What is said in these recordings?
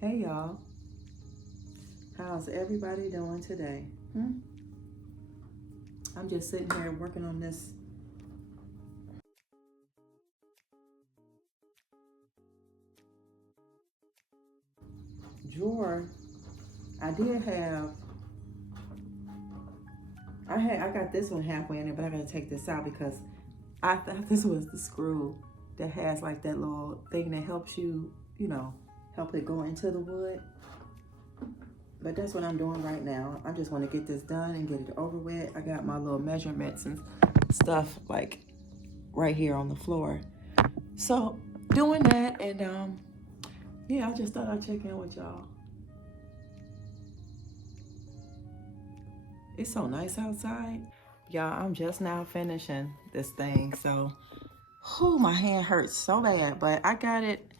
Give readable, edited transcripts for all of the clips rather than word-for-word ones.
Hey y'all, how's everybody doing today? I'm just sitting here working on this drawer. I did have, I got this one halfway in there, but I gotta take this out because I thought this was the screw that has like that little thing that helps you, help it go into the wood. But that's what I'm doing right now. I just want to get this done and get it over with. I got my little measurements and stuff like right here on the floor. So doing that, and yeah, I just thought I'd check in with y'all. It's so nice outside. Y'all, I'm just now finishing this thing. So, my hand hurts so bad, but I got it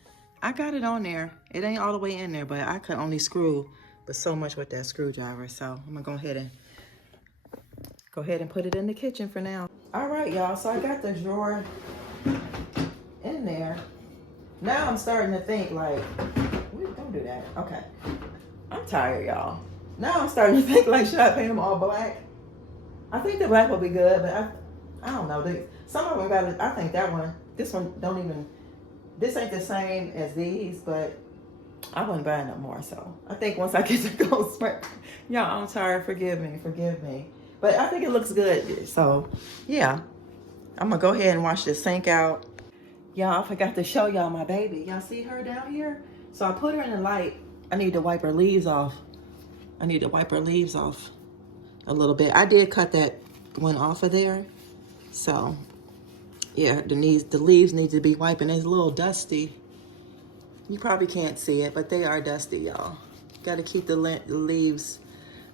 on there. It ain't all the way in there, but I could only screw but so much with that screwdriver. So I'm gonna go ahead and put it in the kitchen for now. All right, y'all, so I got the drawer in there. Now I'm starting to think like, don't do that. Okay, I'm tired, y'all. Now I'm starting to think like, should I paint them all black? I think the black will be good, but I don't know. Some of them got it. I think this one don't even, this ain't the same as these, but I wouldn't buy no more. So I think once I get to go spray, y'all, I'm tired. Forgive me. But I think it looks good. So yeah, I'm gonna go ahead and wash this sink out. Y'all, I forgot to show y'all my baby. Y'all see her down here? So I put her in the light. I need to wipe her leaves off. a little bit. I did cut that one off of there. So yeah, the leaves need to be wiping. It's a little dusty. You probably can't see it, but they are dusty, y'all. Got to keep the leaves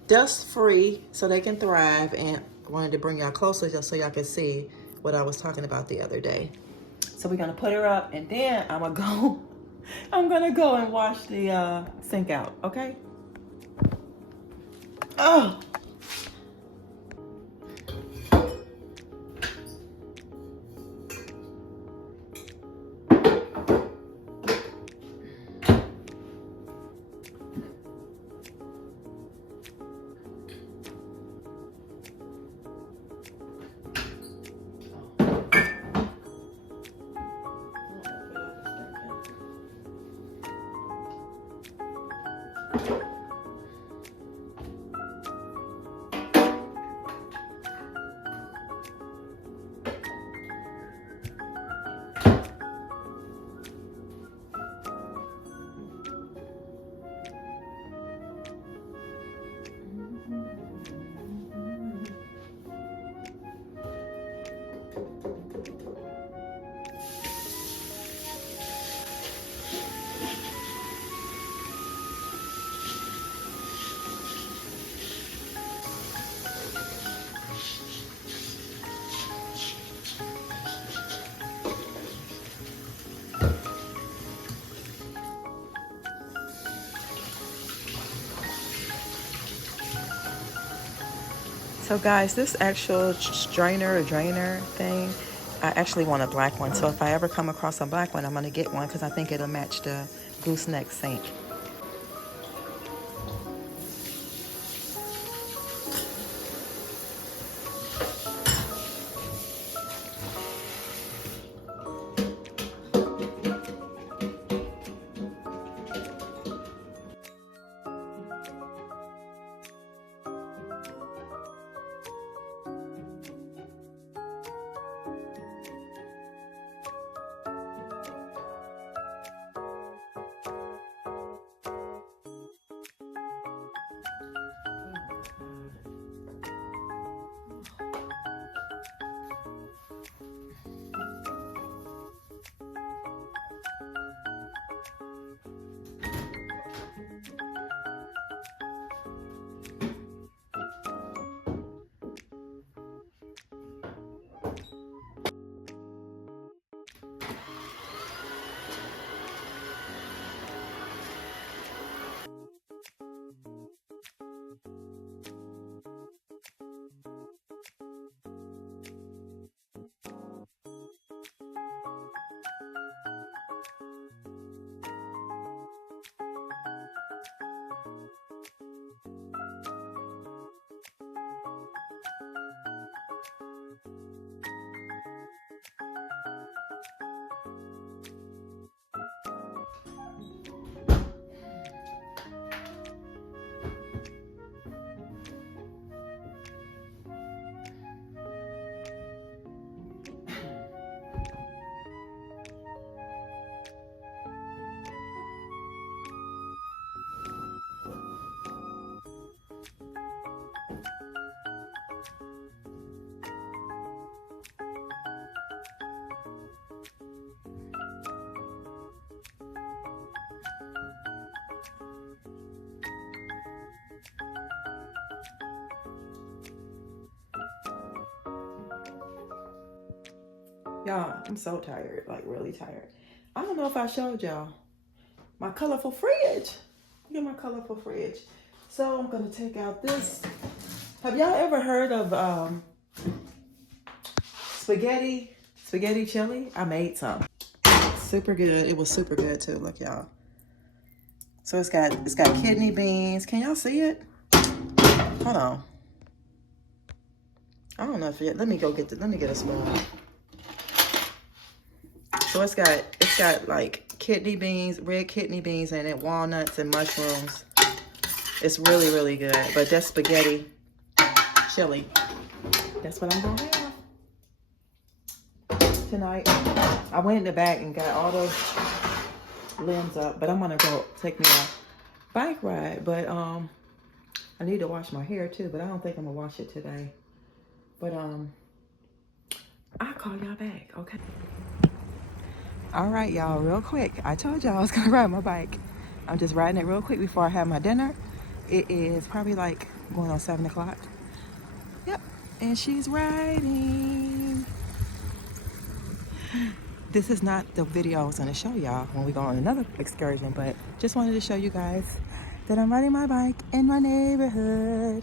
dust free so they can thrive. And I wanted to bring y'all closer just so y'all can see what I was talking about the other day. So we're gonna put her up, and then I'm gonna go and wash the sink out. Okay. Oh. So guys, this actual strainer or drainer thing, I actually want a black one. So if I ever come across a black one, I'm gonna get one because I think it'll match the gooseneck sink. Y'all, I'm so tired, like really tired. I don't know if I showed y'all my colorful fridge. Look at my colorful fridge. So I'm gonna take out this. Have y'all ever heard of spaghetti chili? I made some. Super good. It was super good too. Look, y'all. So it's got kidney beans. Can y'all see it? Hold on. I don't know if it. Let me get a spoon. So it's got like kidney beans, red kidney beans in it, walnuts and mushrooms. It's really, really good. But that's spaghetti chili. That's what I'm gonna have tonight. I went in the back and got all those limbs up, but I'm gonna go take me a bike ride. But I need to wash my hair too, but I don't think I'm gonna wash it today. But I'll call y'all back, okay? All right, y'all, real quick. I told y'all I was gonna ride my bike. I'm just riding it real quick before I have my dinner. It is probably like going on 7 o'clock. Yep, and she's riding. This is not the video I was gonna show y'all when we go on another excursion, but just wanted to show you guys that I'm riding my bike in my neighborhood.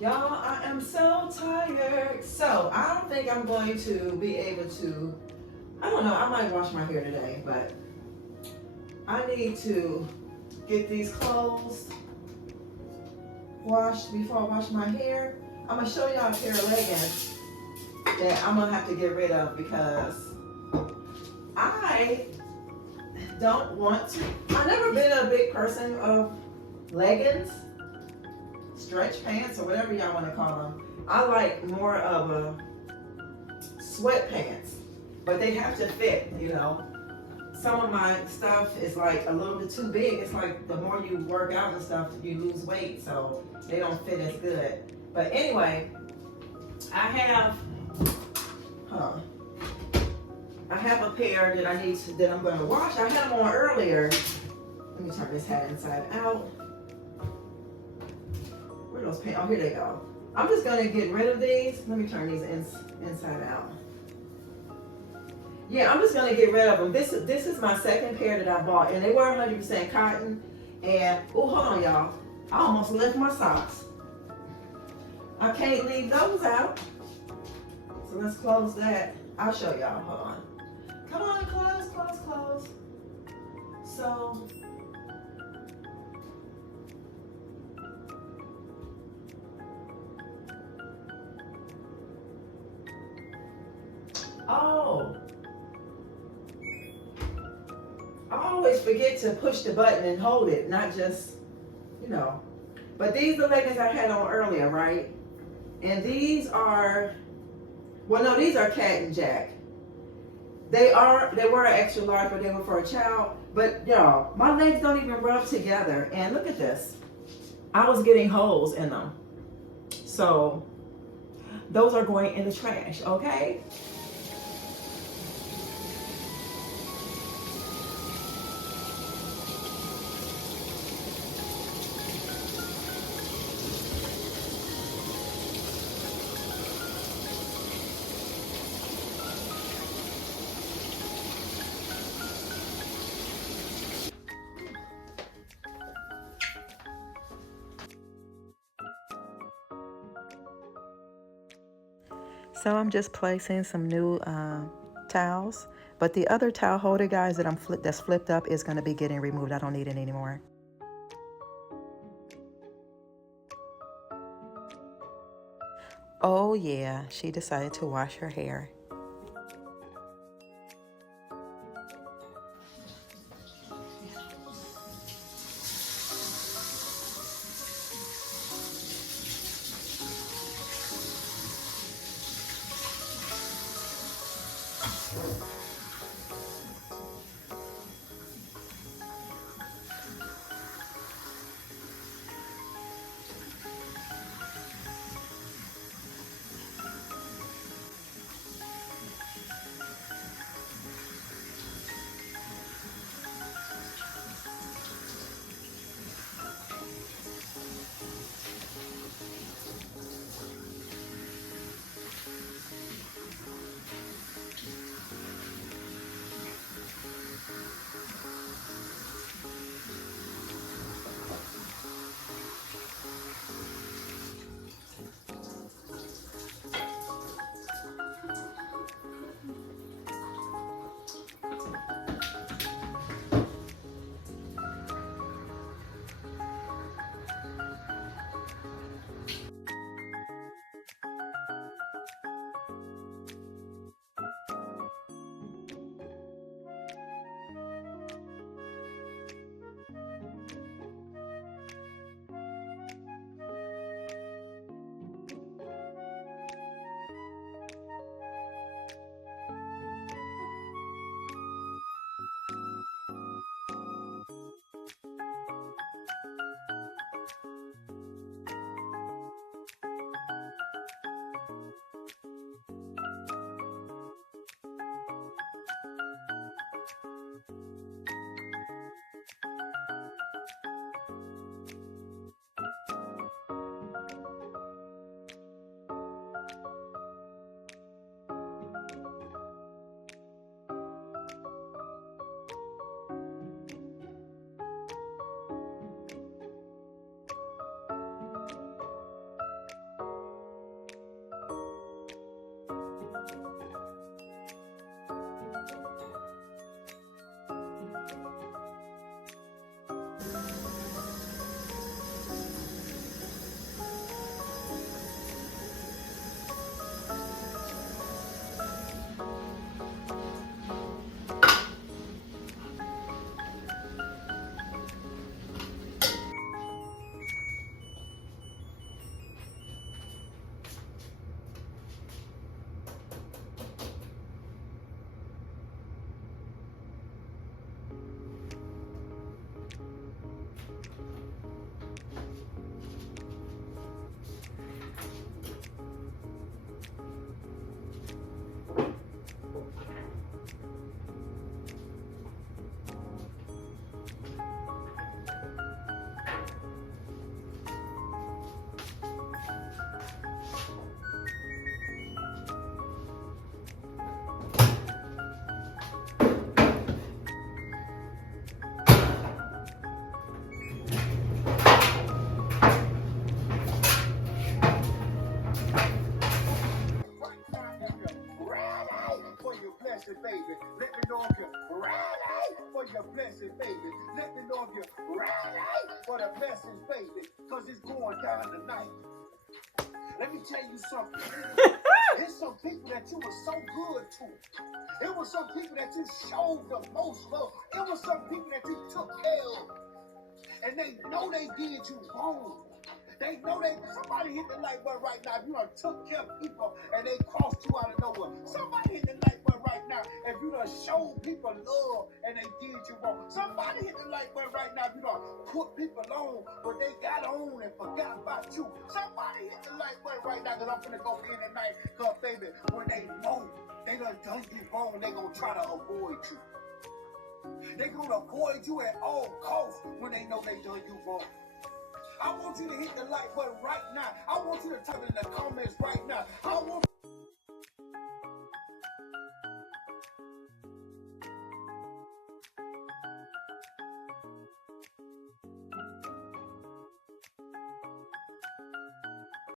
Y'all, I am so tired. So I don't think I'm going to be able to, I don't know, I might wash my hair today, but I need to get these clothes washed before I wash my hair. I'm gonna show y'all a pair of leggings that I'm gonna have to get rid of because I don't want to. I've never been a big person of leggings, stretch pants, or whatever y'all want to call them. I like more of a sweatpants, but they have to fit, you know. Some of my stuff is like a little bit too big. It's like the more you work out and stuff, you lose weight, so they don't fit as good. But anyway, I have a pair that I'm going to wash. I had them on earlier. Let me turn this hat inside out. Where are those pants? Oh, here they go. I'm just going to get rid of these. Let me turn these inside out. Yeah, I'm just going to get rid of them. This is my second pair that I bought, and they were 100% cotton. And, oh, hold on, y'all. I almost left my socks. I can't leave those out. So let's close that. I'll show y'all. Hold on. Come on, close, close, close. So, oh, I always forget to push the button and hold it, not just, you know. But these are the leggings I had on earlier, right? And these are, well, no, these are Cat and Jack. They were an extra large, but they were for a child. But y'all, my legs don't even rub together. And look at this. I was getting holes in them. So those are going in the trash, okay? So I'm just placing some new towels, but the other towel holder, guys, that's flipped up is going to be getting removed. I don't need it anymore. Oh yeah, she decided to wash her hair. blessing, baby. Let me know if you're ready for your blessing, baby. Let me know if you're ready for the blessings, baby. Because it's going down tonight. Let me tell you something. There's some people that you were so good to. It was some people that you showed the most love. It was some people that you took care of. And they know they did you wrong. They know somebody hit the light bulb right now. If you done took care of people and they crossed you out of nowhere. Somebody hit the light bulb right now if you done showed people love and they did you wrong. Somebody hit the light bulb right now if you done put people on but they got on and forgot about you. Somebody hit the light bulb right now because I'm finna go in tonight. Because baby, when they know they done you wrong, they gonna try to avoid you. They gonna avoid you at all costs when they know they done you wrong. I want you to hit the like button right now. I want you to type in the comments right now. I